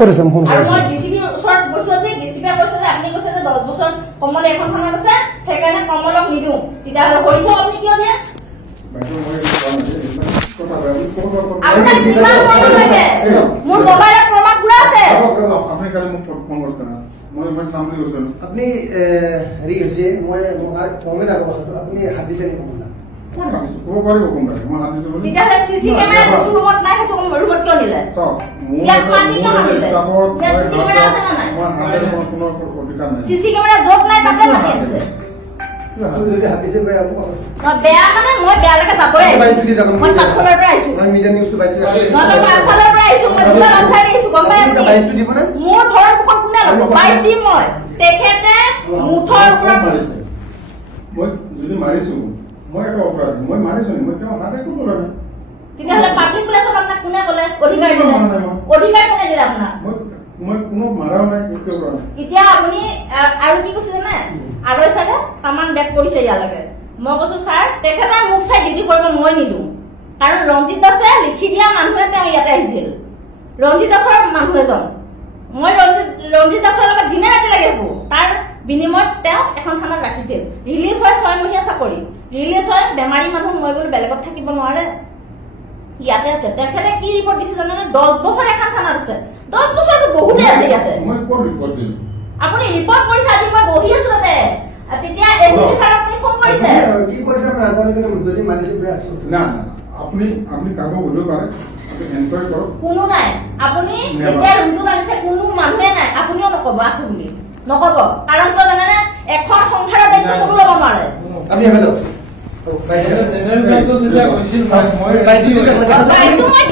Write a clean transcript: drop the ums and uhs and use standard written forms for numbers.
কৰিছে ফোন আৰু মই ডিসিপি ওচৰত গৈছো যে ডিসিপিয়ে কৈছে যে আপুনি কৈছে যে 10 বছৰ কমল এখন থানাত আছে সেইকাৰণে কমলক নিদিও তেতিয়াহ'লে হৰিছো আপুনি কিয় দিয়ে মোৰ মোবাইলত প্ৰমাণ পুৰা আছে আপুনি কালি মোক ফোন কৰিছে না মই সামৰি গৈছো আপুনি হেৰি হৈছে মই কমে যাব কথাটো আপুনি হাত দিছে নেকি কমল কোন ভাবিছো ক'ব পাৰিব কোন ভাই মই হাত দিছো বুলি তেতিয়াহ'লে সিসি কেমেৰা তোৰ ৰুমত নাই সেইটো ৰুমত কিয় নিলে চাওক ইয়াত মাটি কিয় মাতিলে সিসি কেমেৰা আছে না নাই মই হাতেৰ কোনো অধিকাৰ নাই সিসি কেমেৰা য'ত নাই তাতে মাতি আছে যদি হাত দিছে বেয়া কথা বেয়া মানে মই বেয়ালৈকে যাবই মই পাঠশালাৰ পৰা আহিছো মই মিডিয়া নিউজটো বাইটো মই পাঠশালাৰ পৰা আহিছো মই দুটা আনসাৰ আহিছো গম পাই আপুনি বাইটো দিব নে মোৰ ঘৰত মুখত কোনে ল'ব বাইট দিম মই তেখেতে মুঠৰ ওপৰত মাৰিছে মই যদি মাৰিছো মই এটা অপৰাধী মই মাৰিছো মই কেৱল হাতে একো কৰা নাই তেতিয়াহ'লে পাব্লিক প্লেছত আপোনাক কোনে ক'লে অধিকাৰ দিলে অধিকাৰ কোনে দিলে আপোনাক মই কোনো মাৰাও নাই একো কৰা নাই এতিয়া আপুনি আৰু কি কৈছে জানে আৰু চাগে তামান বেক কৰিছে ইয়ালৈকে মই কৈছো ছাৰ তেখেতৰ মুখ চাই ডিউটি কৰিব মই নিদিওঁ কাৰণ ৰঞ্জিত দাসে লিখি দিয়া মানুহে তেওঁ ইয়াতে আহিছিল ৰঞ্জিত দাসৰ মানুহ এজন মই ৰঞ্জিত দাসৰ লগত দিনে ৰাতি লাগি থাকো তাৰ বিনিময়ত তেওঁ এখন থানাত ৰাখিছিল ৰিলিজ হয় 6 মহীয়া চাকৰি ৰিলিজ হয় বেমাৰী মানুহ মই বোলো বেলেগত থাকিব নোৱাৰে ইয়াতে আছে তেখেতে কি ৰিপৰ্ট দিছে জানে 10 বছৰ এখন থানাত আছে 10 বছৰটো বহুতে আছে ইয়াতে মই ক'ত ৰিপৰ্ট দিলো আপুনি ৰিপৰ্ট কৰিছে আজি মই বহি আছো তাতে তেতিয়া এসপি ছাৰ আপুনি ফোন কৰিছে কি কৰিছে আপোনাৰ যদি মানিছে বেয়া না আপুনি কাকো সুধিব পাৰে আপুনি এনকুৱাৰী কৰক কোনো নাই আপুনি এতিয়া ৰুমটো আনিছে কোনো মানুহে নাই আপুনিও নকব আছো বুলি নকব কাৰণ তো জানেনে এখন সংসাৰৰ দায়িত্ব কোনো ল'ব নোৱাৰে আপুনি এমএলএ জেনেৰেল ব্ৰাঞ্চত যেতিয়া গৈছিল মই বাইটো